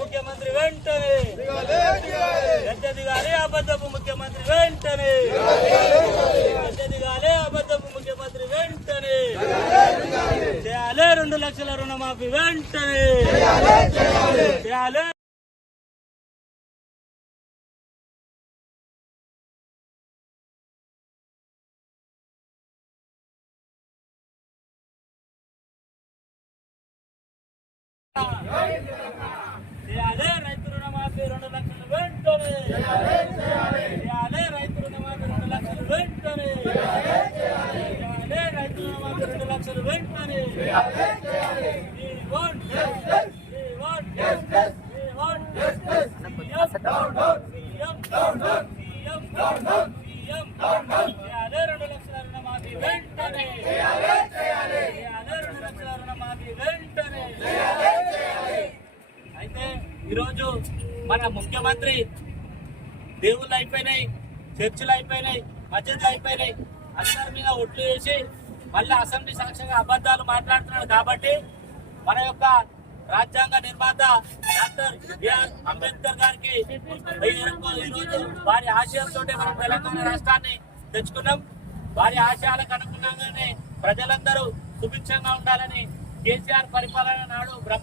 ముఖ్యమంత్రి వెంటనే గద్దెదిగాలి అబద్ధపు ముఖ్యమంత్రి వెంటనే గద్దెదిగాలి అబద్ధపు ముఖ్యమంత్రి వెంటనే చేయాలి 2 లక్షల రుణమాఫీ వెంటనే చేయాలి. చేయాలి రైతు రుణమాఫీ 2 లక్షలు వెంటనే చేయాలి రైతు రుణమాఫీ 2 లక్షలు వెంటనే చేయాలి రైతు రుణమాఫీ 2 లక్షలు వెంటనే. చేయాలి 2 లక్షల రుణమాఫీ వెంటనే చేయాలి 2 లక్షల రుణమాఫీ వెంటనే. అయితే ఈరోజు మన ముఖ్యమంత్రి దేవుళ్ళు అయిపోయినాయి, చర్చిలు అయిపోయినాయి, మస్జిద్లు అయిపోయినాయి, అందరి మీద ఒట్లు వేసి మళ్ళీ అసెంబ్లీ సాక్షిగా అబద్ధాలు మాట్లాడుతున్నాడు. కాబట్టి మన యొక్క రాజ్యాంగ నిర్మాత డాక్టర్ బిఆర్ అంబేద్కర్ గారికి ఈరోజు వారి ఆశయాలతో మనం తెలంగాణ రాష్ట్రాన్ని తెచ్చుకున్నాం. వారి ఆశయాలకు అనుగుణంగానే ప్రజలందరూ సుభిక్షంగా ఉండాలని కేసీఆర్ పరిపాలన నాడు